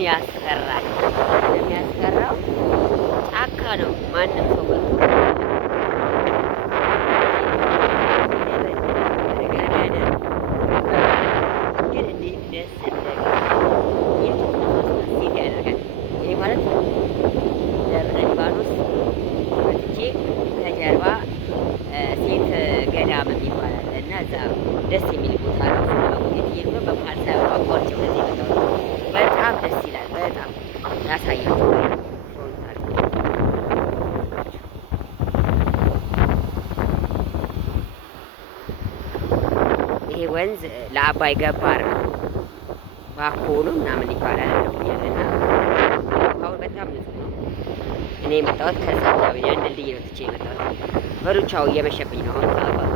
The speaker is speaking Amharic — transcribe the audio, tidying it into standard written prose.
ግን ያስፈራል። የሚያስፈራው ጫካ ነው። ማንም ሰው መጥቶ ግን እንዴት ደስ እንደሚል ያደርጋል። ይሄ ማለት ደብረ ሊባኖስ መጥቼ ከጀርባ ሴት ገዳም የሚባል አለ እና እዛ ደስ የሚል ቦታ ነው። ለማግኘት እየሄድኩ ነው። በመሀል ሳይሆን አቋርጬ ወደዚህ የመጣሁት በጣም ደስ ይላል። በጣም ያሳያችሁ ይሄ ወንዝ ለአባይ ገባር ነው። ባኮ ነው ምናምን ይባላል እና አሁን በጣም ንጹህ ነው። እኔ የመጣሁት ከዛ አካባቢ ያን ድልድይ ነው ትቼ የመጣሁት። በሩቻው እየመሸብኝ ነው አሁን